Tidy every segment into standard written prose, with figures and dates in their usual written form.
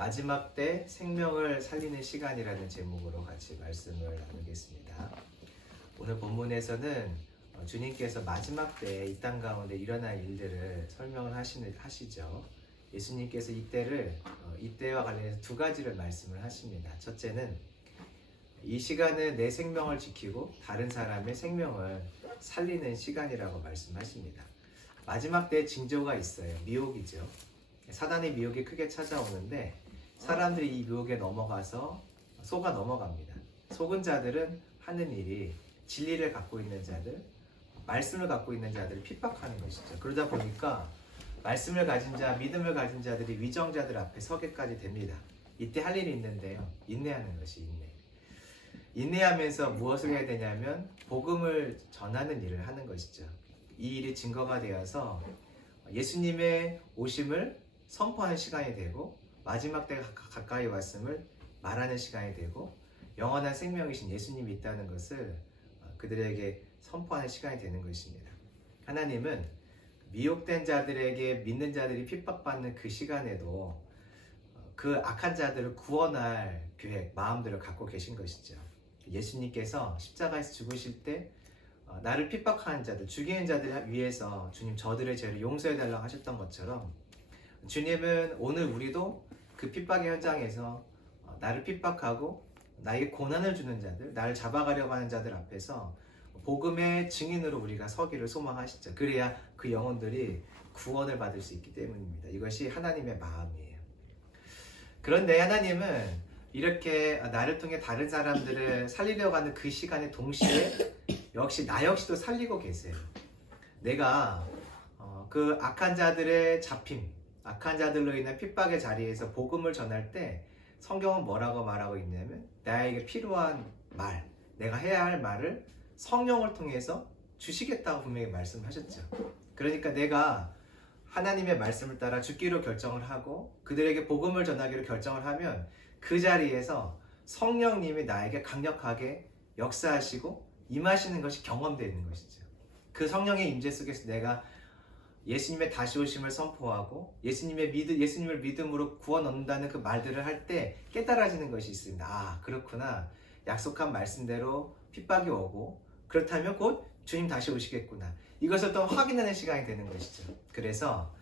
마지막 때 생명을 살리는 시간이라는 제목으로 같이 말씀을 나누겠습니다. 오늘 본문에서는 주님께서 마지막 때 이 땅 가운데 일어날 일들을 설명을 하시죠. 예수님께서 이때와 관련해서 두 가지를 말씀을 하십니다. 첫째는 이 시간은 내 생명을 지키고 다른 사람의 생명을 살리는 시간이라고 말씀하십니다. 마지막 때 징조가 있어요. 미혹이죠. 사단의 미혹이 크게 찾아오는데 사람들이 이 미혹에 넘어가서 속아 넘어갑니다. 속은 자들은 하는 일이 진리를 갖고 있는 자들, 말씀을 갖고 있는 자들을 핍박하는 것이죠. 그러다 보니까 말씀을 가진 자, 믿음을 가진 자들이 위정자들 앞에 서게까지 됩니다. 이때 할 일이 있는데요. 인내하는 것이 인내하면서 무엇을 해야 되냐면 복음을 전하는 일을 하는 것이죠. 이 일이 증거가 되어서 예수님의 오심을 선포하는 시간이 되고 마지막 때가 가까이 왔음을 말하는 시간이 되고 영원한 생명이신 예수님이 있다는 것을 그들에게 선포하는 시간이 되는 것입니다. 하나님은 미혹된 자들에게 믿는 자들이 핍박받는 그 시간에도 그 악한 자들을 구원할 계획, 마음들을 갖고 계신 것이죠. 예수님께서 십자가에서 죽으실 때 나를 핍박하는 자들, 죽이는 자들 위해서 주님 저들의 죄를 용서해달라고 하셨던 것처럼 주님은 오늘 우리도 그 핍박의 현장에서 나를 핍박하고 나에게 고난을 주는 자들, 나를 잡아가려고 하는 자들 앞에서 복음의 증인으로 우리가 서기를 소망하시죠. 그래야 그 영혼들이 구원을 받을 수 있기 때문입니다. 이것이 하나님의 마음이에요. 그런데 하나님은 이렇게 나를 통해 다른 사람들을 살리려고 하는 그 시간에 동시에 역시 나 역시도 살리고 계세요. 내가 그 악한 자들의 잡힘, 악한 자들로 인한 핍박의 자리에서 복음을 전할 때 성경은 뭐라고 말하고 있냐면 나에게 필요한 말, 내가 해야 할 말을 성령을 통해서 주시겠다고 분명히 말씀하셨죠. 그러니까 내가 하나님의 말씀을 따라 죽기로 결정을 하고 그들에게 복음을 전하기로 결정을 하면 그 자리에서 성령님이 나에게 강력하게 역사하시고 임하시는 것이 경험되는 것이죠. 그 성령의 임재 속에서 내가 예수님의 다시 오심을 선포하고 예수님을 믿음으로 구원 얻는다는 그 말들을 할 때 깨달아지는 것이 있습니다. 아, 그렇구나. 약속한 말씀대로 핍박이 오고 그렇다면 곧 주님 다시 오시겠구나. 이것을 또 확인하는 시간이 되는 것이죠. 그래서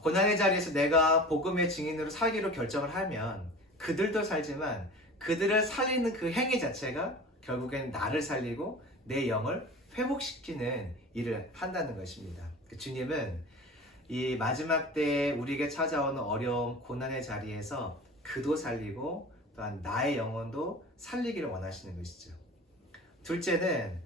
고난의 자리에서 내가 복음의 증인으로 살기로 결정을 하면 그들도 살지만 그들을 살리는 그 행위 자체가 결국엔 나를 살리고 내 영을 회복시키는 일을 한다는 것입니다. 주님은 이 마지막 때에 우리에게 찾아오는 어려움, 고난의 자리에서 그도 살리고 또한 나의 영혼도 살리기를 원하시는 것이죠. 둘째는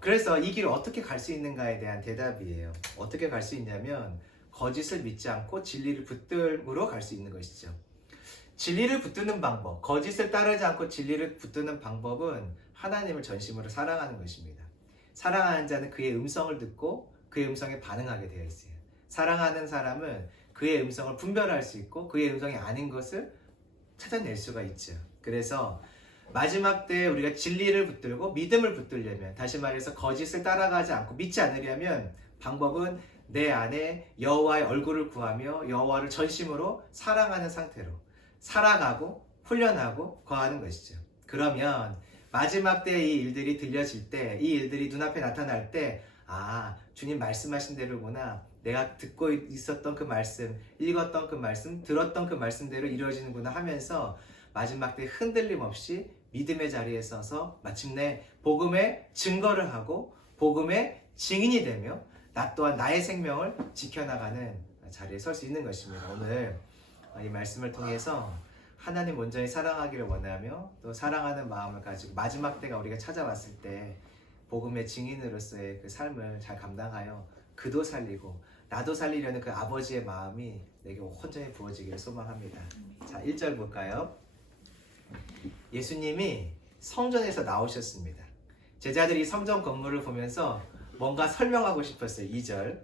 그래서 이 길을 어떻게 갈 수 있는가에 대한 대답이에요. 어떻게 갈 수 있냐면 거짓을 믿지 않고 진리를 붙들므로 갈 수 있는 것이죠. 진리를 붙드는 방법, 거짓을 따르지 않고 진리를 붙드는 방법은 하나님을 전심으로 사랑하는 것입니다. 사랑하는 자는 그의 음성을 듣고 그의 음성에 반응하게 되어 있어요. 사랑하는 사람은 그의 음성을 분별할 수 있고 그의 음성이 아닌 것을 찾아낼 수가 있죠. 그래서 마지막 때 우리가 진리를 붙들고 믿음을 붙들려면, 다시 말해서 거짓을 따라가지 않고 믿지 않으려면 방법은 내 안에 여호와의 얼굴을 구하며 여호와를 전심으로 사랑하는 상태로 살아가고 훈련하고 거하는 것이죠. 그러면 마지막 때 이 일들이 들려질 때, 이 일들이 눈앞에 나타날 때, 아, 주님 말씀하신 대로구나. 내가 듣고 있었던 그 말씀, 읽었던 그 말씀, 들었던 그 말씀대로 이루어지는구나 하면서 마지막 때 흔들림 없이 믿음의 자리에 서서 마침내 복음의 증거를 하고 복음의 증인이 되며 나 또한 나의 생명을 지켜나가는 자리에 설 수 있는 것입니다. 오늘 이 말씀을 통해서 하나님 온전히 사랑하기를 원하며 또 사랑하는 마음을 가지고 마지막 때가 우리가 찾아왔을 때 복음의 증인으로서의 그 삶을 잘 감당하여 그도 살리고 나도 살리려는 그 아버지의 마음이 내게 온전히 부어지기를 소망합니다. 자, 1절 볼까요? 예수님이 성전에서 나오셨습니다. 제자들이 성전 건물을 보면서 뭔가 설명하고 싶었어요. 2절.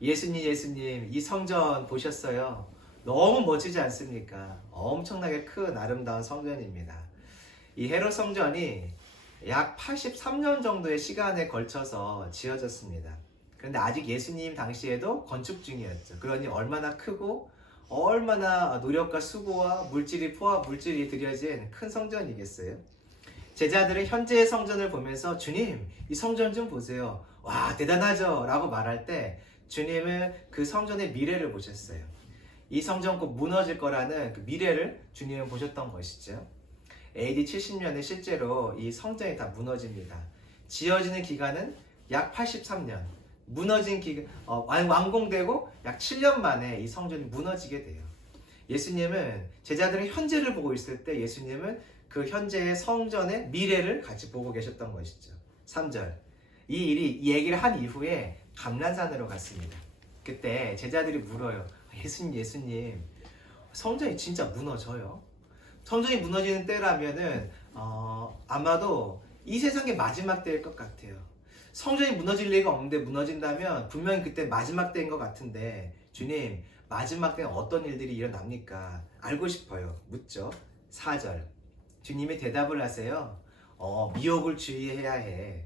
예수님, 이 성전 보셨어요? 너무 멋지지 않습니까? 엄청나게 큰 아름다운 성전입니다. 이 헤롯 성전이 약 83년 정도의 시간에 걸쳐서 지어졌습니다. 그런데 아직 예수님 당시에도 건축 중이었죠. 그러니 얼마나 크고 얼마나 노력과 수고와 물질이 들여진 큰 성전이겠어요. 제자들은 현재의 성전을 보면서 주님, 이 성전 좀 보세요. 와, 대단하죠? 라고 말할 때 주님은 그 성전의 미래를 보셨어요. 이 성전 곧 무너질 거라는 그 미래를 주님은 보셨던 것이죠. AD 70년에 실제로 이 성전이 다 무너집니다. 지어지는 기간은 약 83년. 완공되고 약 7년 만에 이 성전이 무너지게 돼요. 예수님은 제자들은 현재를 보고 있을 때 예수님은 그 현재의 성전의 미래를 같이 보고 계셨던 것이죠. 3절. 이 얘기를 한 이후에 감난산으로 갔습니다. 그때 제자들이 물어요. 예수님, 성전이 진짜 무너져요? 성전이 무너지는 때라면은 아마도 이 세상의 마지막 때일 것 같아요. 성전이 무너질 리가 없는데 무너진다면 분명히 그때 마지막 때인 것 같은데 주님, 마지막 때는 어떤 일들이 일어납니까? 알고 싶어요. 묻죠. 4절. 주님이 대답을 하세요. 미혹을 주의해야 해.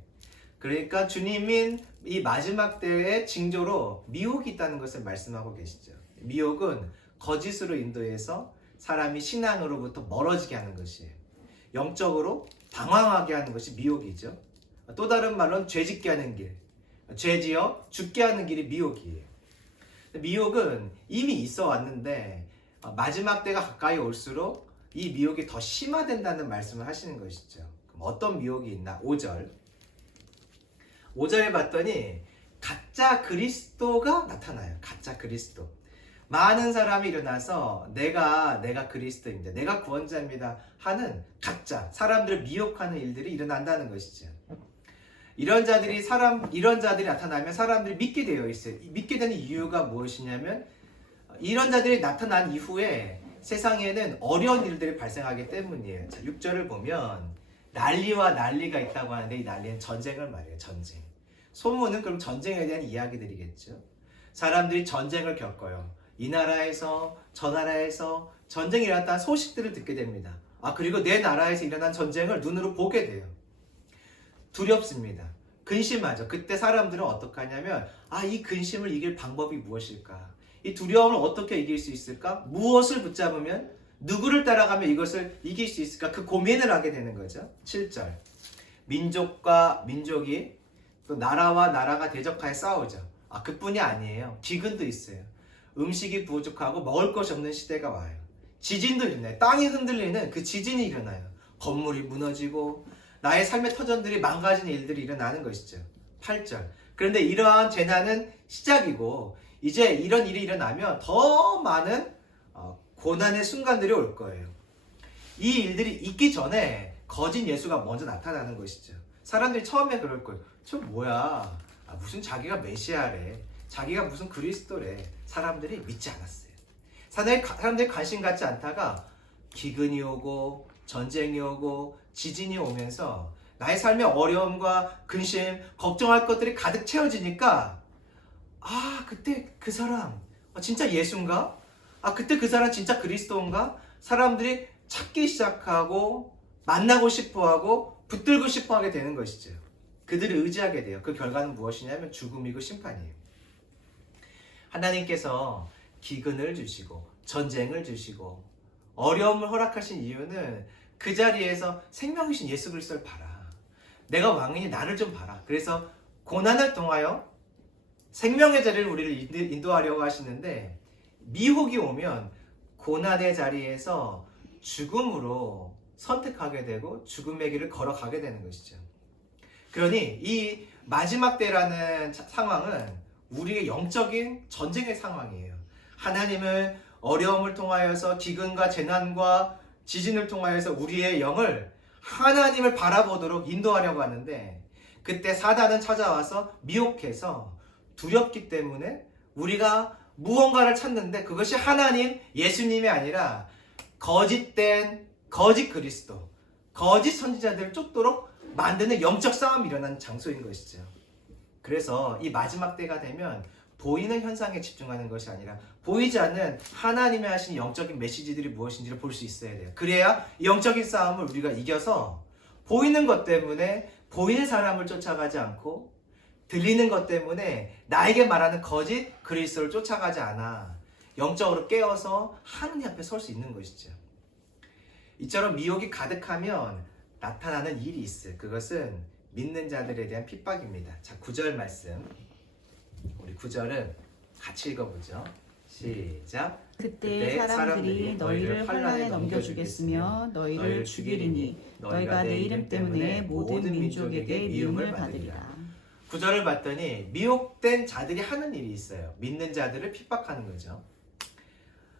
그러니까 주님인 이 마지막 때의 징조로 미혹이 있다는 것을 말씀하고 계시죠. 미혹은 거짓으로 인도해서 사람이 신앙으로부터 멀어지게 하는 것이에요. 영적으로 방황하게 하는 것이 미혹이죠. 또 다른 말로는 죄짓게 하는 길, 죄지어 죽게 하는 길이 미혹이에요. 미혹은 이미 있어 왔는데 마지막 때가 가까이 올수록 이 미혹이 더 심화된다는 말씀을 하시는 것이죠. 그럼 어떤 미혹이 있나? 5절에 봤더니 가짜 그리스도가 나타나요. 가짜 그리스도. 많은 사람이 일어나서 내가 그리스도입니다. 내가 구원자입니다. 하는 가짜, 사람들을 미혹하는 일들이 일어난다는 것이죠. 이런 자들이 나타나면 사람들이 믿게 되어 있어요. 믿게 되는 이유가 무엇이냐면 이런 자들이 나타난 이후에 세상에는 어려운 일들이 발생하기 때문이에요. 자, 6절을 보면 난리가 있다고 하는데 이 난리는 전쟁을 말해요. 전쟁. 소문은 그럼 전쟁에 대한 이야기들이겠죠. 사람들이 전쟁을 겪어요. 이 나라에서 저 나라에서 전쟁이 일어났다는 소식들을 듣게 됩니다. 그리고 내 나라에서 일어난 전쟁을 눈으로 보게 돼요. 두렵습니다. 근심하죠. 그때 사람들은 어떻게 하냐면 이 근심을 이길 방법이 무엇일까? 이 두려움을 어떻게 이길 수 있을까? 무엇을 붙잡으면 누구를 따라가면 이것을 이길 수 있을까? 그 고민을 하게 되는 거죠. 7절. 민족과 민족이 또 나라와 나라가 대적하여 싸우죠. 그뿐이 아니에요. 기근도 있어요. 음식이 부족하고 먹을 것이 없는 시대가 와요. 지진도 일어나요. 땅이 흔들리는 그 지진이 일어나요. 건물이 무너지고 나의 삶의 터전들이 망가지는 일들이 일어나는 것이죠. 8절. 그런데 이러한 재난은 시작이고 이제 이런 일이 일어나면 더 많은 고난의 순간들이 올 거예요. 이 일들이 있기 전에 거짓 예수가 먼저 나타나는 것이죠. 사람들이 처음에 그럴 거예요. 저 뭐야? 무슨 자기가 메시아래. 자기가 무슨 그리스도래. 사람들이 믿지 않았어요. 사람들이 관심 갖지 않다가 기근이 오고 전쟁이 오고 지진이 오면서 나의 삶의 어려움과 근심, 걱정할 것들이 가득 채워지니까 그때 그 사람 진짜 예수인가? 그때 그 사람 진짜 그리스도인가? 사람들이 찾기 시작하고 만나고 싶어하고 붙들고 싶어하게 되는 것이죠. 그들을 의지하게 돼요. 그 결과는 무엇이냐면 죽음이고 심판이에요. 하나님께서 기근을 주시고 전쟁을 주시고 어려움을 허락하신 이유는 그 자리에서 생명이신 예수 그리스도를 봐라. 내가 왕이니 나를 좀 봐라. 그래서 고난을 통하여 생명의 자리를 우리를 인도하려고 하시는데 미혹이 오면 고난의 자리에서 죽음으로 선택하게 되고 죽음의 길을 걸어가게 되는 것이죠. 그러니 이 마지막 때라는 상황은 우리의 영적인 전쟁의 상황이에요. 하나님은 어려움을 통하여서 기근과 재난과 지진을 통하여서 우리의 영을 하나님을 바라보도록 인도하려고 하는데 그때 사단은 찾아와서 미혹해서 두렵기 때문에 우리가 무언가를 찾는데 그것이 하나님, 예수님이 아니라 거짓된 거짓 그리스도, 거짓 선지자들을 쫓도록 만드는 영적 싸움이 일어나는 장소인 것이죠. 그래서 이 마지막 때가 되면 보이는 현상에 집중하는 것이 아니라 보이지 않는 하나님이 하신 영적인 메시지들이 무엇인지를 볼 수 있어야 돼요. 그래야 영적인 싸움을 우리가 이겨서 보이는 것 때문에 보이는 사람을 쫓아가지 않고 들리는 것 때문에 나에게 말하는 거짓 그리스도를 쫓아가지 않아 영적으로 깨어서 하느님 앞에 설 수 있는 것이죠. 이처럼 미혹이 가득하면 나타나는 일이 있어요. 그것은 믿는 자들에 대한 핍박입니다. 자, 9절 말씀. 우리 9절은 같이 읽어보죠. 시작. 그때 사람들이 너희를 환난에 넘겨주겠으며 너희를 죽이리니 너희가 내 이름 때문에 모든 민족에게 미움을 받으리라. 9절을 봤더니 미혹된 자들이 하는 일이 있어요. 믿는 자들을 핍박하는 거죠.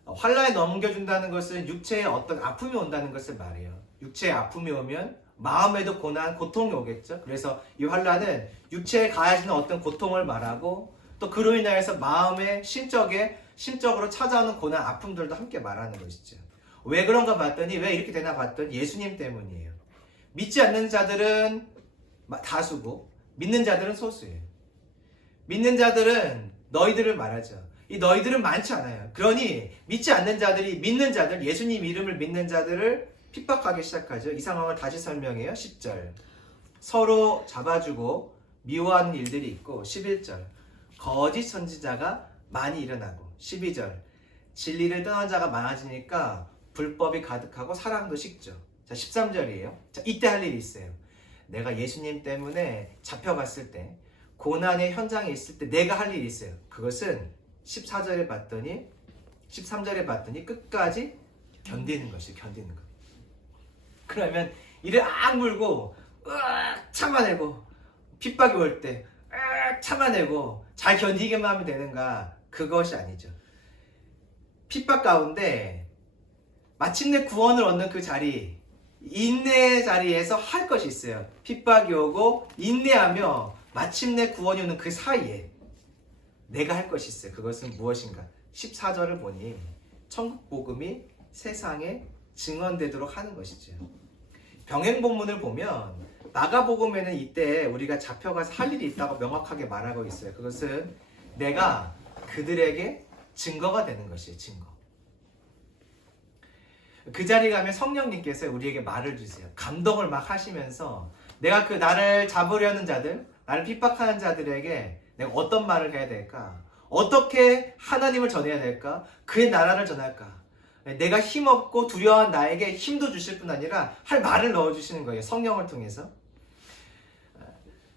환난에 넘겨준다는 것은 육체에 어떤 아픔이 온다는 것을 말해요. 육체에 아픔이 오면 마음에도 고난, 고통이 오겠죠. 그래서 이 환난은 육체에 가해지는 어떤 고통을 말하고 또 그로 인하여서 마음의 심적으로 찾아오는 고난, 아픔들도 함께 말하는 것이죠. 왜 그런가 봤더니 왜 이렇게 되나 봤더니 예수님 때문이에요. 믿지 않는 자들은 다수고 믿는 자들은 소수예요. 믿는 자들은 너희들을 말하죠. 이 너희들은 많지 않아요. 그러니 믿지 않는 자들이 믿는 자들, 예수님 이름을 믿는 자들을 핍박하기 시작하죠. 이 상황을 다시 설명해요. 10절. 서로 잡아주고 미워하는 일들이 있고 11절. 거짓 선지자가 많이 일어나고 12절. 진리를 떠난 자가 많아지니까 불법이 가득하고 사랑도 식죠. 자, 13절이에요. 자, 이때 할 일이 있어요. 내가 예수님 때문에 잡혀갔을 때 고난의 현장에 있을 때 내가 할 일이 있어요. 그것은 13절에 봤더니 끝까지 견디는 것이에요. 견디는 것. 그러면 이를 악물고 참아내고 핍박이 올 때 참아내고 잘 견디기만 하면 되는가? 그것이 아니죠. 핍박 가운데 마침내 구원을 얻는 그 자리, 인내의 자리에서 할 것이 있어요. 핍박이 오고 인내하며 마침내 구원이 오는 그 사이에 내가 할 것이 있어요. 그것은 무엇인가? 14절을 보니 천국 복음이 세상에 증언되도록 하는 것이죠. 병행 본문을 보면 마가복음에는 이때 우리가 잡혀가서 할 일이 있다고 명확하게 말하고 있어요. 그것은 내가 그들에게 증거가 되는 것이에요. 증거. 그 자리에 가면 성령님께서 우리에게 말을 주세요. 감동을 막 하시면서 내가 그 나를 잡으려는 자들, 나를 핍박하는 자들에게 내가 어떤 말을 해야 될까? 어떻게 하나님을 전해야 될까? 그의 나라를 전할까? 내가 힘없고 두려워한 나에게 힘도 주실 뿐 아니라 할 말을 넣어주시는 거예요. 성령을 통해서.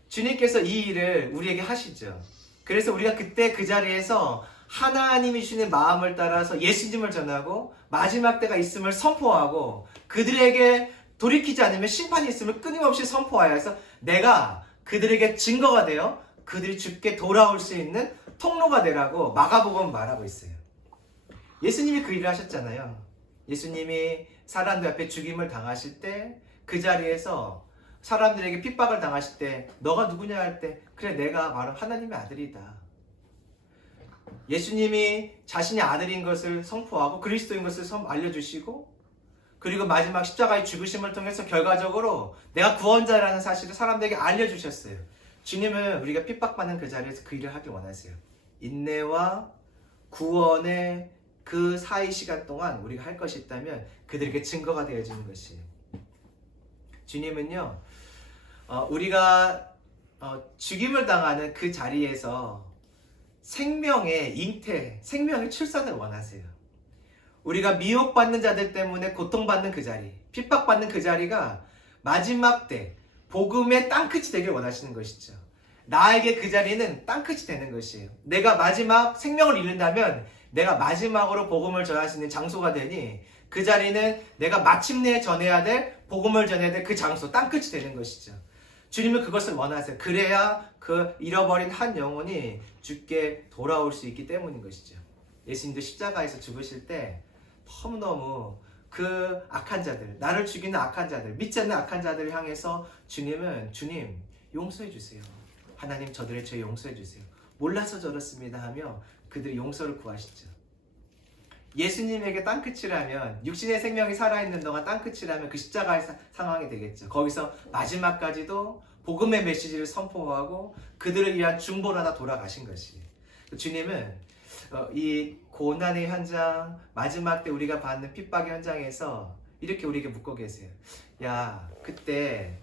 주님께서 이 일을 우리에게 하시죠. 그래서 우리가 그때 그 자리에서 하나님이 주시는 마음을 따라서 예수님을 전하고 마지막 때가 있음을 선포하고 그들에게 돌이키지 않으면 심판이 있음을 끊임없이 선포하여서 내가 그들에게 증거가 되어 그들이 주께 돌아올 수 있는 통로가 되라고 마가복음은 말하고 있어요. 예수님이 그 일을 하셨잖아요. 예수님이 사람들 앞에 죽임을 당하실 때 그 자리에서 사람들에게 핍박을 당하실 때 너가 누구냐 할 때 그래 내가 바로 하나님의 아들이다. 예수님이 자신의 아들인 것을 선포하고 그리스도인 것을 알려주시고 그리고 마지막 십자가의 죽으심을 통해서 결과적으로 내가 구원자라는 사실을 사람들에게 알려주셨어요. 주님은 우리가 핍박받는 그 자리에서 그 일을 하길 원하세요. 인내와 구원의 그 사이 시간 동안 우리가 할 것이 있다면 그들에게 증거가 되어주는 것이에요. 주님은요, 우리가 죽임을 당하는 그 자리에서 생명의 잉태, 생명의 출산을 원하세요. 우리가 미혹받는 자들 때문에 고통받는 그 자리, 핍박받는 그 자리가 마지막 때 복음의 땅끝이 되길 원하시는 것이죠. 나에게 그 자리는 땅끝이 되는 것이에요. 내가 마지막 생명을 잃는다면 내가 마지막으로 복음을 전할 수 있는 장소가 되니 그 자리는 내가 마침내 전해야 될 복음을 전해야 될 그 장소, 땅끝이 되는 것이죠. 주님은 그것을 원하세요. 그래야 그 잃어버린 한 영혼이 주께 돌아올 수 있기 때문인 것이죠. 예수님도 십자가에서 죽으실 때 너무너무 그 악한 자들, 나를 죽이는 악한 자들, 믿지 않는 악한 자들을 향해서 주님 용서해 주세요. 하나님 저들의 죄 용서해 주세요. 몰라서 저렇습니다 하며 그들의 용서를 구하시죠. 예수님에게 땅끝이라면 육신의 생명이 살아있는 동안 땅끝이라면 그 십자가의 상황이 되겠죠. 거기서 마지막까지도 복음의 메시지를 선포하고 그들을 위한 중보를 하다 돌아가신 것이에요. 주님은 이 고난의 현장, 마지막 때 우리가 받는 핍박의 현장에서 이렇게 우리에게 묻고 계세요. 야, 그때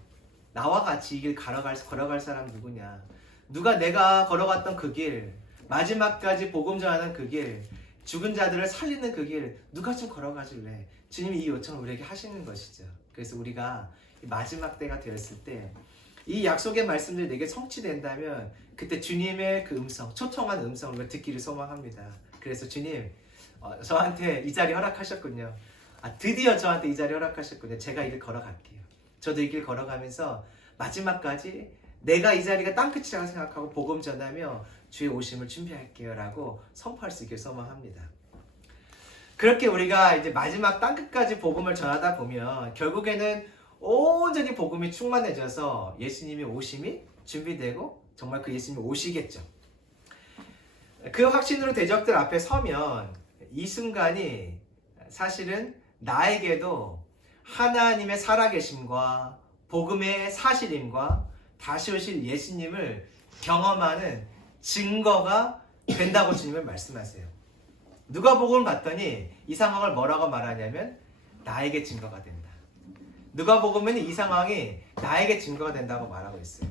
나와 같이 이 길 걸어갈 사람 누구냐? 누가 내가 걸어갔던 그 길, 마지막까지 복음 전하는 그 길, 죽은 자들을 살리는 그 길 누가 좀 걸어가 줄래? 주님이 이 요청을 우리에게 하시는 것이죠. 그래서 우리가 마지막 때가 되었을 때 이 약속의 말씀들이 내게 성취된다면 그때 주님의 그 음성, 초청한 음성을 우리가 듣기를 소망합니다. 그래서 주님 저한테 이 자리 허락하셨군요. 드디어 저한테 이 자리 허락하셨군요. 제가 이 길 걸어갈게요. 저도 이 길 걸어가면서 마지막까지 내가 이 자리가 땅끝이라고 생각하고 복음 전하며 주의 오심을 준비할게요 라고 선포할 수 있길 소망합니다. 그렇게 우리가 이제 마지막 땅끝까지 복음을 전하다 보면 결국에는 온전히 복음이 충만해져서 예수님의 오심이 준비되고 정말 그 예수님이 오시겠죠. 그 확신으로 대적들 앞에 서면 이 순간이 사실은 나에게도 하나님의 살아계심과 복음의 사실임과 다시 오실 예수님을 경험하는 증거가 된다고 주님은 말씀하세요. 누가복음을 봤더니 이 상황을 뭐라고 말하냐면 나에게 증거가 된다. 누가복음은 이 상황이 나에게 증거가 된다고 말하고 있어요.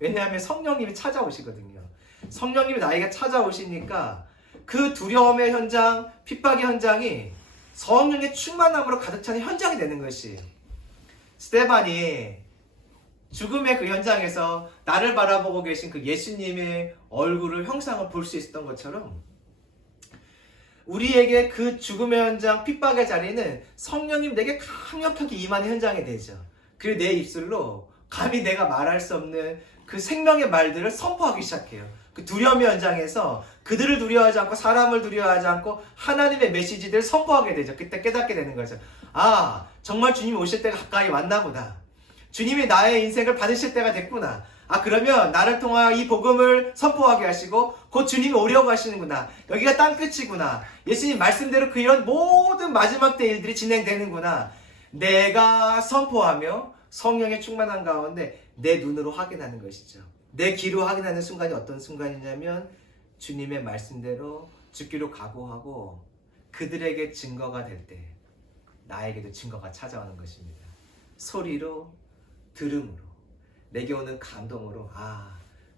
왜냐하면 성령님이 찾아오시거든요. 성령님이 나에게 찾아오시니까 그 두려움의 현장, 핍박의 현장이 성령의 충만함으로 가득 차는 현장이 되는 것이에요. 스데반이 죽음의 그 현장에서 나를 바라보고 계신 그 예수님의 얼굴을, 형상을 볼 수 있었던 것처럼 우리에게 그 죽음의 현장, 핍박의 자리는 성령님 내게 강력하게 임하는 현장이 되죠. 그리고 내 입술로 감히 내가 말할 수 없는 그 생명의 말들을 선포하기 시작해요. 그 두려움의 현장에서 그들을 두려워하지 않고 사람을 두려워하지 않고 하나님의 메시지들을 선포하게 되죠. 그때 깨닫게 되는 거죠. 정말 주님이 오실 때가 가까이 왔나 보다. 주님이 나의 인생을 받으실 때가 됐구나. 그러면 나를 통하여 이 복음을 선포하게 하시고 곧 주님이 오려고 하시는구나. 여기가 땅끝이구나. 예수님 말씀대로 그 이런 모든 마지막 때 일들이 진행되는구나. 내가 선포하며 성령의 충만한 가운데 내 눈으로 확인하는 것이죠. 내 귀로 확인하는 순간이 어떤 순간이냐면 주님의 말씀대로 죽기로 각오하고 그들에게 증거가 될 때 나에게도 증거가 찾아오는 것입니다. 소리로, 들음으로, 내게 오는 감동으로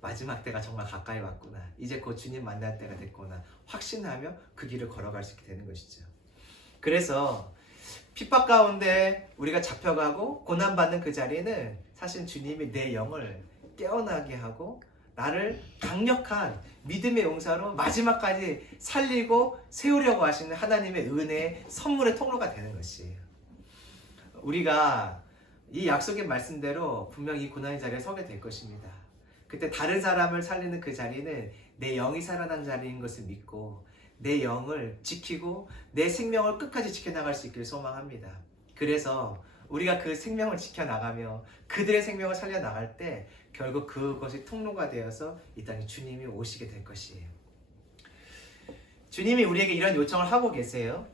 마지막 때가 정말 가까이 왔구나. 이제 곧 주님 만날 때가 됐구나. 확신하며 그 길을 걸어갈 수 있게 되는 것이죠. 그래서 핍박 가운데 우리가 잡혀가고 고난받는 그 자리는 사실 주님이 내 영을 깨어나게 하고 나를 강력한 믿음의 용사로 마지막까지 살리고 세우려고 하시는 하나님의 은혜의 선물의 통로가 되는 것이에요. 우리가 이 약속의 말씀대로 분명히 이 고난의 자리에 서게 될 것입니다. 그때 다른 사람을 살리는 그 자리는 내 영이 살아난 자리인 것을 믿고 내 영을 지키고 내 생명을 끝까지 지켜나갈 수 있기를 소망합니다. 그래서 우리가 그 생명을 지켜나가며 그들의 생명을 살려나갈 때 결국 그것이 통로가 되어서 이 땅에 주님이 오시게 될 것이에요. 주님이 우리에게 이런 요청을 하고 계세요.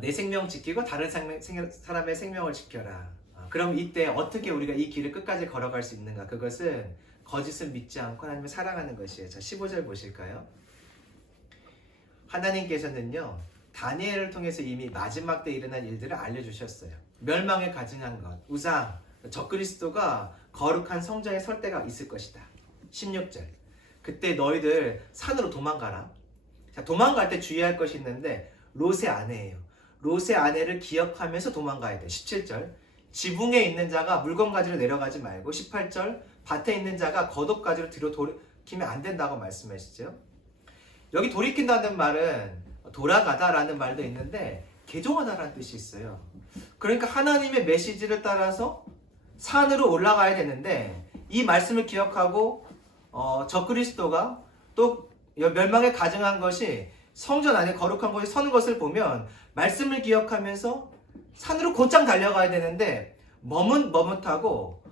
내 생명 지키고 다른 사람의 생명을 지켜라. 그럼 이때 어떻게 우리가 이 길을 끝까지 걸어갈 수 있는가? 그것은 거짓을 믿지 않고 하나님을 사랑하는 것이에요. 자, 15절 보실까요? 하나님께서는요 다니엘을 통해서 이미 마지막 때 일어날 일들을 알려주셨어요. 멸망에 가증한 것, 우상, 적그리스도가 거룩한 성전에 설 때가 있을 것이다. 16절 그때 너희들 산으로 도망가라. 자, 도망갈 때 주의할 것이 있는데 롯의 아내예요. 롯의 아내를 기억하면서 도망가야 돼. 17절 지붕에 있는 자가 물건 가지러 내려가지 말고 18절 밭에 있는 자가 겉옷 가지러 뒤로 돌이키면 안 된다고 말씀하시죠. 여기 돌이킨다는 말은 돌아가다라는 말도 있는데 개종하다라는 뜻이 있어요. 그러니까 하나님의 메시지를 따라서 산으로 올라가야 되는데 이 말씀을 기억하고 적그리스도가 또 멸망에 가증한 것이 성전 안에 거룩한 곳에 서는 것을 보면 말씀을 기억하면서 산으로 곧장 달려가야 되는데 머뭇머뭇하고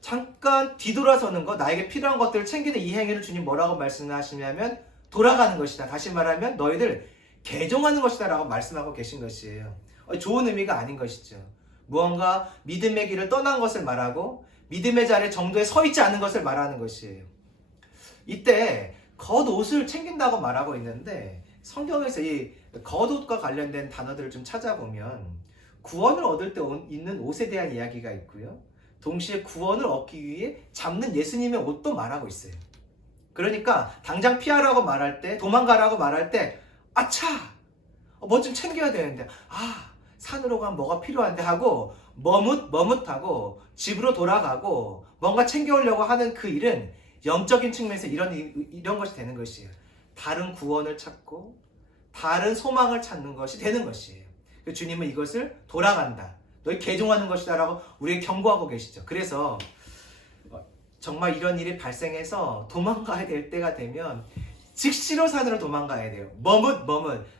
잠깐 뒤돌아서는 것, 나에게 필요한 것들을 챙기는 이 행위를 주님 뭐라고 말씀하시냐면 돌아가는 것이다. 다시 말하면 너희들 개종하는 것이다 라고 말씀하고 계신 것이에요. 좋은 의미가 아닌 것이죠. 무언가 믿음의 길을 떠난 것을 말하고 믿음의 자리에 정도에 서 있지 않은 것을 말하는 것이에요. 이때 겉옷을 챙긴다고 말하고 있는데 성경에서 이 겉옷과 관련된 단어들을 좀 찾아보면 구원을 얻을 때 있는 옷에 대한 이야기가 있고요. 동시에 구원을 얻기 위해 잡는 예수님의 옷도 말하고 있어요. 그러니까 당장 피하라고 말할 때, 도망가라고 말할 때 아차! 뭐 좀 챙겨야 되는데, 산으로 가면 뭐가 필요한데 하고 머뭇머뭇하고 집으로 돌아가고 뭔가 챙겨오려고 하는 그 일은 영적인 측면에서 이런 것이 되는 것이에요. 다른 구원을 찾고 다른 소망을 찾는 것이 되는 것이에요. 주님은 이것을 돌아간다, 너희 개종하는 것이다 라고 우리에게 경고하고 계시죠. 그래서 정말 이런 일이 발생해서 도망가야 될 때가 되면 즉시로 산으로 도망가야 돼요. 머뭇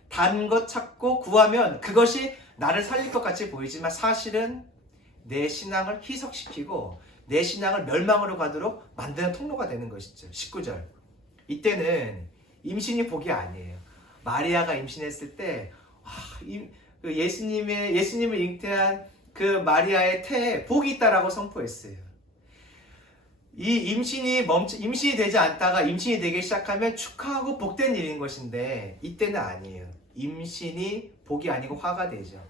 다른 것 찾고 구하면 그것이 나를 살릴 것 같이 보이지만 사실은 내 신앙을 희석시키고 내 신앙을 멸망으로 가도록 만드는 통로가 되는 것이죠. 19절. 이때는 임신이 복이 아니에요. 마리아가 임신했을 때 예수님을 잉태한 그 마리아의 태에 복이 있다라고 선포했어요. 이 임신이 되지 않다가 임신이 되기 시작하면 축하하고 복된 일인 것인데 이때는 아니에요. 임신이 복이 아니고 화가 되죠.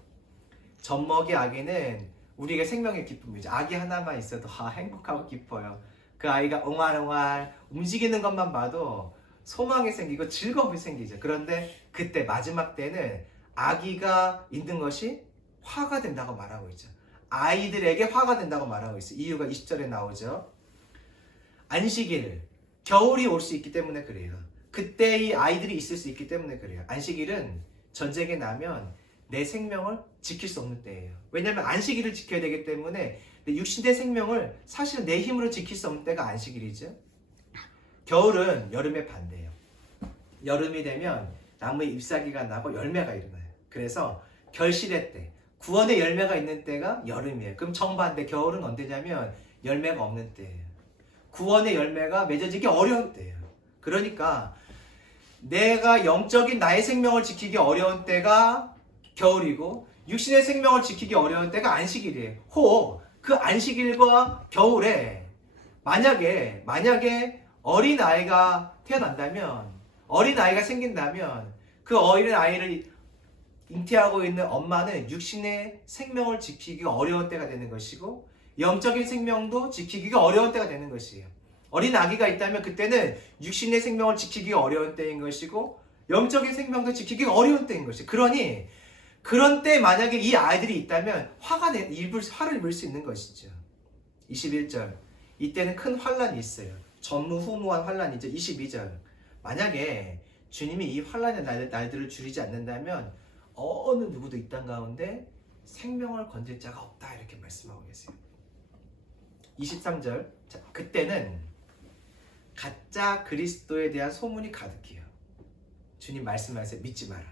젖먹이 아기는 우리에게 생명의 기쁨이죠. 아기 하나만 있어도 행복하고 기뻐요. 그 아이가 옹알옹알 움직이는 것만 봐도 소망이 생기고 즐거움이 생기죠. 그런데 그때 마지막 때는 아기가 있는 것이 화가 된다고 말하고 있죠. 아이들에게 화가 된다고 말하고 있어요. 이유가 20절에 나오죠. 안식일, 겨울이 올 수 있기 때문에 그래요. 그때 이 아이들이 있을 수 있기 때문에 그래요. 안식일은 전쟁이 나면 내 생명을 지킬 수 없는 때예요. 왜냐하면 안식일을 지켜야 되기 때문에 내 육신의 생명을 사실은 내 힘으로 지킬 수 없는 때가 안식일이죠. 겨울은 여름의 반대예요. 여름이 되면 나무에 잎사귀가 나고 열매가 일어나요. 그래서 결실의 때, 구원의 열매가 있는 때가 여름이에요. 그럼 정반대, 겨울은 언제냐면 열매가 없는 때예요. 구원의 열매가 맺어지기 어려운 때예요. 그러니까 내가 영적인 나의 생명을 지키기 어려운 때가 겨울이고 육신의 생명을 지키기 어려운 때가 안식일이에요. 그 안식일과 겨울에 만약에 어린아이가 태어난다면, 어린아이가 생긴다면 그 어린아이를 잉태하고 있는 엄마는 육신의 생명을 지키기가 어려운 때가 되는 것이고 영적인 생명도 지키기가 어려운 때가 되는 것이에요. 어린 아기가 있다면 그때는 육신의 생명을 지키기가 어려운 때인 것이고 영적인 생명도 지키기가 어려운 때인 것이에요. 그러니 그런 때 만약에 이 아이들이 있다면 화를 입을 수 있는 것이죠. 21절. 이때는 큰 환란이 있어요. 전무후무한 환란이죠. 22절. 만약에 주님이 이 환란의 날들을 줄이지 않는다면 어느 누구도 이 땅 가운데 생명을 건질 자가 없다 이렇게 말씀하고 계세요. 23절. 자, 그때는 가짜 그리스도에 대한 소문이 가득해요. 주님 말씀하세요. 믿지 마라.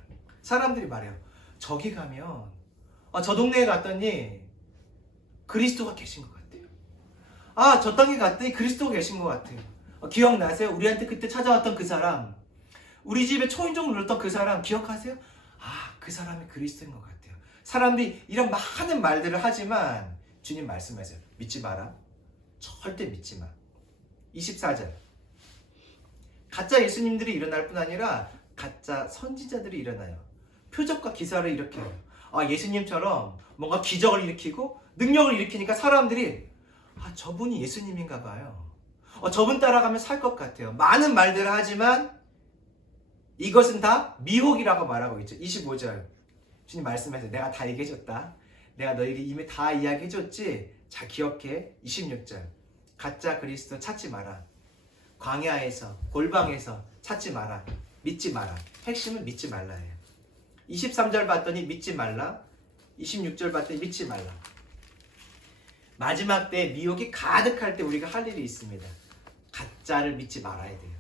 사람들이 말해요. 저기 가면 저 동네에 갔더니 그리스도가 계신 것 같아요. 저 땅에 갔더니 그리스도가 계신 것 같아요. 기억나세요? 우리한테 그때 찾아왔던 그 사람, 우리 집에 초인종 눌렀던 그 사람 기억하세요? 그 사람이 그리스도인 것 같아요. 사람들이 이런 많은 말들을 하지만 주님 말씀하세요. 믿지 마라. 절대 믿지 마. 24절. 가짜 예수님들이 일어날 뿐 아니라 가짜 선지자들이 일어나요. 표적과 기사를 일으켜요. 예수님처럼 뭔가 기적을 일으키고 능력을 일으키니까 사람들이 저분이 예수님인가 봐요. 저분 따라가면 살 것 같아요. 많은 말들을 하지만 이것은 다 미혹이라고 말하고 있죠. 25절. 주님 말씀하세요. 내가 다 얘기해줬다. 내가 너에게 이미 다 이야기해줬지. 자, 기억해. 26절. 가짜 그리스도 찾지 마라. 광야에서, 골방에서 찾지 마라. 믿지 마라. 핵심은 믿지 말라예요. 23절 봤더니 믿지 말라. 26절 봤더니 믿지 말라. 마지막 때 미혹이 가득할 때 우리가 할 일이 있습니다. 가짜를 믿지 말아야 돼요.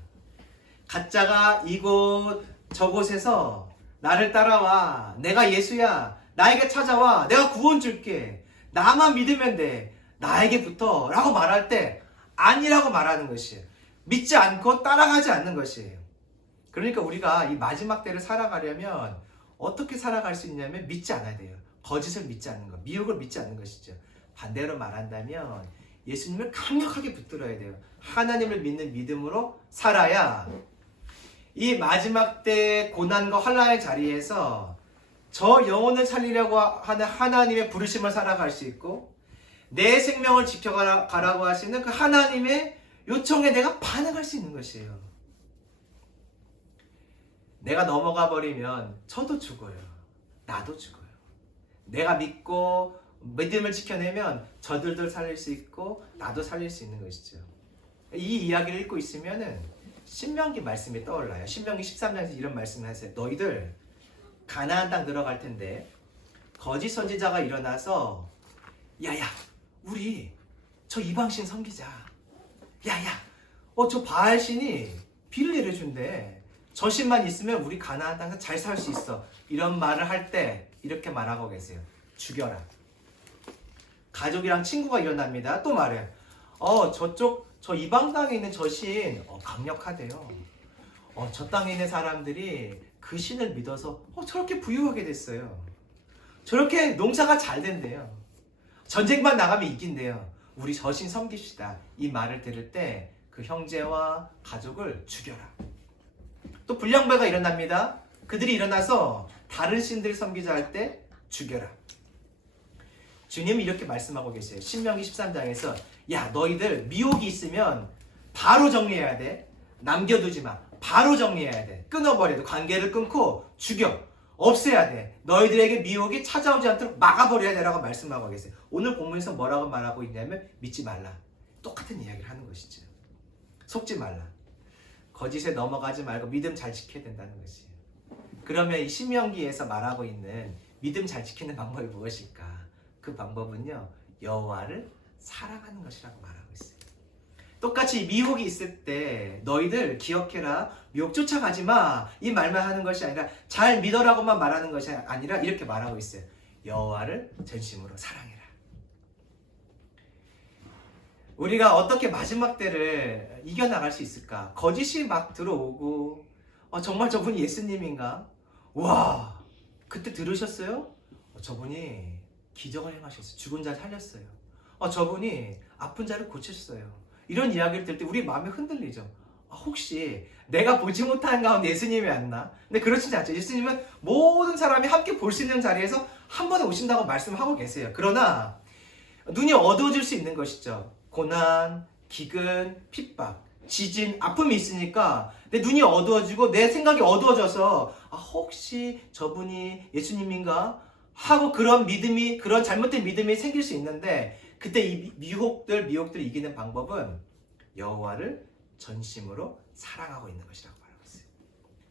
가짜가 이곳 저곳에서 나를 따라와. 내가 예수야. 나에게 찾아와. 내가 구원 줄게. 나만 믿으면 돼. 나에게 붙어. 라고 말할 때 아니라고 말하는 것이에요. 믿지 않고 따라가지 않는 것이에요. 그러니까 우리가 이 마지막 때를 살아가려면 어떻게 살아갈 수 있냐면 믿지 않아야 돼요. 거짓을 믿지 않는 것, 미혹을 믿지 않는 것이죠. 반대로 말한다면 예수님을 강력하게 붙들어야 돼요. 하나님을 믿는 믿음으로 살아야 이 마지막 때 고난과 환난의 자리에서 저 영혼을 살리려고 하는 하나님의 부르심을 살아갈 수 있고 내 생명을 지켜가라고 하시는 그 하나님의 요청에 내가 반응할 수 있는 것이에요. 내가 넘어가 버리면 저도 죽어요. 나도 죽어요. 내가 믿고 믿음을 지켜내면 저들도 살릴 수 있고 나도 살릴 수 있는 것이죠. 이 이야기를 읽고 있으면은 신명기 말씀이 떠올라요. 신명기 13장에서 이런 말씀을 하세요. 너희들 가나안 땅 들어갈 텐데 거짓 선지자가 일어나서 야야 우리 저 이방신 섬기자. 야야 저 바알신이 비를 내려준대. 저 신만 있으면 우리 가나안 땅에서 잘 살 수 있어. 이런 말을 할 때 이렇게 말하고 계세요. 죽여라. 가족이랑 친구가 일어납니다. 또 말해요. 저쪽 저 이방 땅에 있는 저 신 강력하대요. 저 땅에 있는 사람들이 그 신을 믿어서 저렇게 부유하게 됐어요. 저렇게 농사가 잘 된대요. 전쟁만 나가면 이긴대요. 우리 저 신 섬깁시다. 이 말을 들을 때 그 형제와 가족을 죽여라. 또 불량배가 일어납니다. 그들이 일어나서 다른 신들 섬기자 할 때 죽여라. 주님이 이렇게 말씀하고 계세요. 신명기 13장에서 야 너희들 미혹이 있으면 바로 정리해야 돼. 남겨두지 마. 바로 정리해야 돼. 끊어버려야 돼. 관계를 끊고 죽여. 없애야 돼. 너희들에게 미혹이 찾아오지 않도록 막아버려야 되라고 말씀하고 계세요. 오늘 본문에서 뭐라고 말하고 있냐면 믿지 말라. 똑같은 이야기를 하는 것이죠. 속지 말라. 거짓에 넘어가지 말고 믿음 잘 지켜야 된다는 것이에요. 그러면 이 신명기에서 말하고 있는 믿음 잘 지키는 방법이 무엇일까? 그 방법은요. 여호와를 사랑하는 것이라고 말하고 있어요. 똑같이 미혹이 있을 때 너희들 기억해라. 미혹 쫓아가지 마. 이 말만 하는 것이 아니라 잘 믿어라고만 말하는 것이 아니라 이렇게 말하고 있어요. 여호와를 전심으로 사랑해라. 우리가 어떻게 마지막 때를 이겨나갈 수 있을까? 거짓이 막 들어오고 정말 저분이 예수님인가? 와 그때 들으셨어요? 저분이 기적을 행하셨어요. 죽은 자 살렸어요. 저분이 아픈 자를 고쳤어요. 이런 이야기를 들을 때 우리 마음이 흔들리죠. 혹시 내가 보지 못한 가운데 예수님이 왔나? 근데 그렇지 않죠. 예수님은 모든 사람이 함께 볼 수 있는 자리에서 한 번에 오신다고 말씀하고 계세요. 그러나 눈이 어두워질 수 있는 것이죠. 고난, 기근, 핍박, 지진, 아픔이 있으니까 내 눈이 어두워지고 내 생각이 어두워져서 혹시 저분이 예수님인가? 하고 그런 믿음이, 그런 잘못된 믿음이 생길 수 있는데 그때 이 미혹들을 이기는 방법은 여호와를 전심으로 사랑하고 있는 것이라고 말하고 있어요.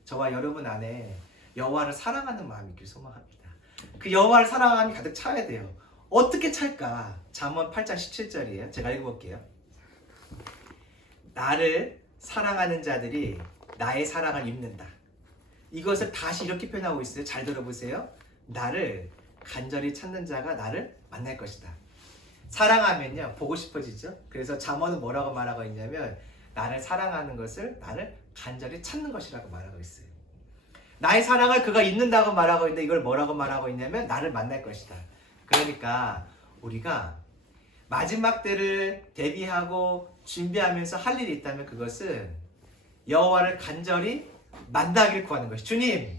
저와 여러분 안에 여호와를 사랑하는 마음이 있길 소망합니다. 그 여호와를 사랑함이 가득 차야 돼요. 어떻게 찰까? 잠언 8장 17절이에요. 제가 읽어볼게요. 나를 사랑하는 자들이 나의 사랑을 입는다. 이것을 다시 이렇게 표현하고 있어요. 잘 들어보세요. 나를 간절히 찾는 자가 나를 만날 것이다. 사랑하면요 보고 싶어지죠. 그래서 잠언은 뭐라고 말하고 있냐면 나를 사랑하는 것을 나를 간절히 찾는 것이라고 말하고 있어요. 나의 사랑을 그가 입는다고 말하고 있는데 이걸 뭐라고 말하고 있냐면 나를 만날 것이다. 그러니까 우리가 마지막 때를 대비하고 준비하면서 할 일이 있다면 그것은 여호와를 간절히 만나기를 구하는 것이. 주님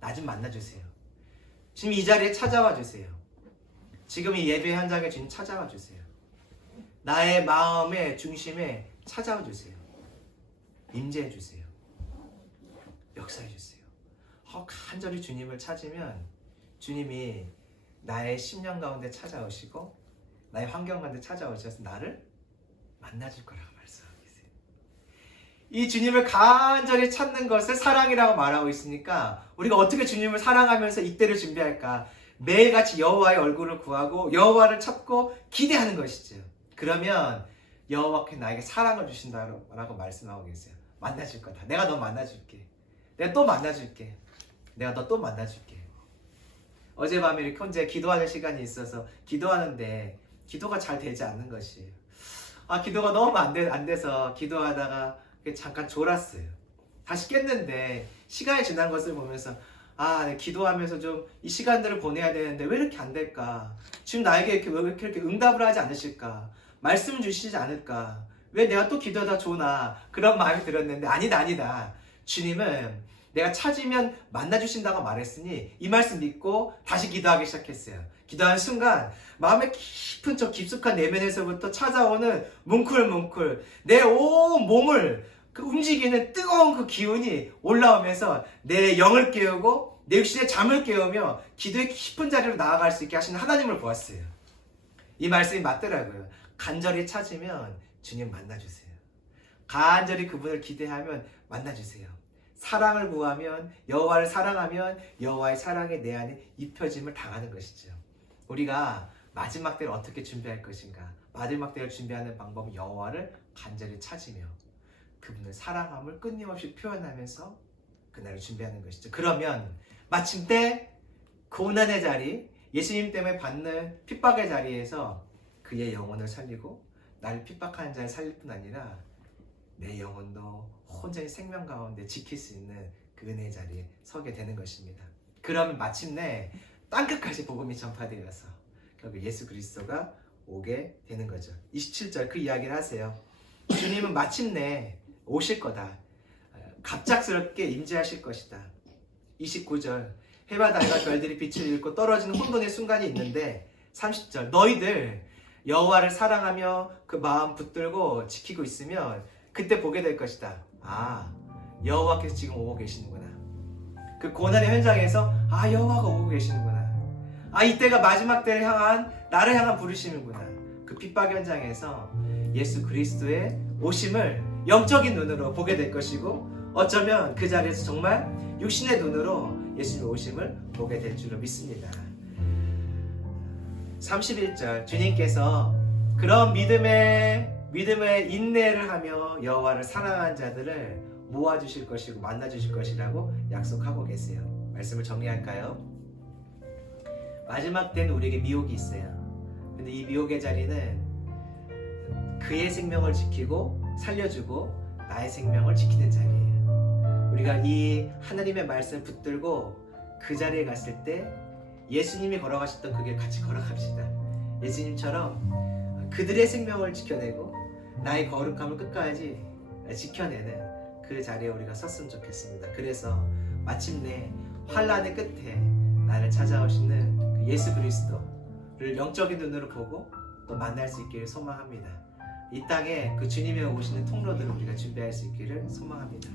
나 좀 만나주세요. 지금 이 자리에 찾아와 주세요. 지금 이 예배 현장에 주님 찾아와 주세요. 나의 마음의 중심에 찾아와 주세요. 임재해 주세요. 역사해 주세요. 간절히 주님을 찾으면 주님이 나의 심령 가운데 찾아오시고 나의 환경 가운데 찾아오셔서 나를 만나줄 거라고 말씀하고 계세요. 이 주님을 간절히 찾는 것을 사랑이라고 말하고 있으니까 우리가 어떻게 주님을 사랑하면서 이때를 준비할까? 매일같이 여호와의 얼굴을 구하고 여호와를 찾고 기대하는 것이죠. 그러면 여호와께 나에게 사랑을 주신다라고 말씀하고 계세요. 만나줄 거다. 내가 너 만나줄게. 내가 또 만나줄게. 내가 너 또 만나줄게. 어젯밤에 이렇게 혼자 기도하는 시간이 있어서 기도하는데 기도가 잘 되지 않는 것이에요. 기도가 너무 안 돼서 기도하다가 잠깐 졸았어요. 다시 깼는데 시간이 지난 것을 보면서 기도하면서 좀 이 시간들을 보내야 되는데 왜 이렇게 안 될까? 지금 나에게 왜 이렇게 응답을 하지 않으실까? 말씀 주시지 않을까? 왜 내가 또 기도하다 조나? 그런 마음이 들었는데 아니다. 주님은 내가 찾으면 만나주신다고 말했으니 이 말씀 믿고 다시 기도하기 시작했어요. 기도하는 순간 마음의 깊은 저 깊숙한 내면에서부터 찾아오는 뭉클뭉클 내 온 몸을 그 움직이는 뜨거운 그 기운이 올라오면서 내 영을 깨우고 내 육신의 잠을 깨우며 기도의 깊은 자리로 나아갈 수 있게 하시는 하나님을 보았어요. 이 말씀이 맞더라고요. 간절히 찾으면 주님 만나주세요. 간절히 그분을 기대하면 만나주세요. 사랑을 구하면, 여호와를 사랑하면 여호와의 사랑이 내 안에 입혀짐을 당하는 것이죠. 우리가 마지막 때를 어떻게 준비할 것인가? 마지막 때를 준비하는 방법은 여호와를 간절히 찾으며 그분을 사랑함을 끊임없이 표현하면서 그날을 준비하는 것이죠. 그러면 마침내 고난의 자리, 예수님 때문에 받는 핍박의 자리에서 그의 영혼을 살리고 나를 핍박하는 자를 살릴 뿐 아니라 내 영혼도 온전히 생명 가운데 지킬 수 있는 그 은혜의 자리에 서게 되는 것입니다. 그러면 마침내 땅끝까지 복음이 전파되어서 결국 예수 그리스도가 오게 되는 거죠. 27절 그 이야기를 하세요. 주님은 마침내 오실 거다. 갑작스럽게 임재하실 것이다. 29절 해와 달과 별들이 빛을 잃고 떨어지는 혼돈의 순간이 있는데 30절 너희들 여호와를 사랑하며 그 마음 붙들고 지키고 있으면 그때 보게 될 것이다. 아, 여호와께서 지금 오고 계시는구나. 그 고난의 현장에서 아, 여호와가 오고 계시는구나. 아, 이때가 마지막 때를 향한 나를 향한 부르심이구나. 그 핍박 현장에서 예수 그리스도의 오심을 영적인 눈으로 보게 될 것이고 어쩌면 그 자리에서 정말 육신의 눈으로 예수님의 오심을 보게 될 줄로 믿습니다. 31절 주님께서 그런 믿음의 인내를 하며 여호와를 사랑하는 자들을 모아주실 것이고 만나주실 것이라고 약속하고 계세요. 말씀을 정리할까요? 마지막 때는 우리에게 미혹이 있어요. 근데 이 미혹의 자리는 그의 생명을 지키고 살려주고 나의 생명을 지키는 자리예요. 우리가 이 하나님의 말씀 붙들고 그 자리에 갔을 때 예수님이 걸어가셨던 그 길 같이 걸어갑시다. 예수님처럼 그들의 생명을 지켜내고 나의 거룩함을 끝까지 지켜내는 그 자리에 우리가 섰으면 좋겠습니다. 그래서 마침내 환난의 끝에 나를 찾아오시는 그 예수 그리스도를 영적인 눈으로 보고 또 만날 수 있기를 소망합니다. 이 땅에 그 주님이 오시는 통로들을 우리가 준비할 수 있기를 소망합니다.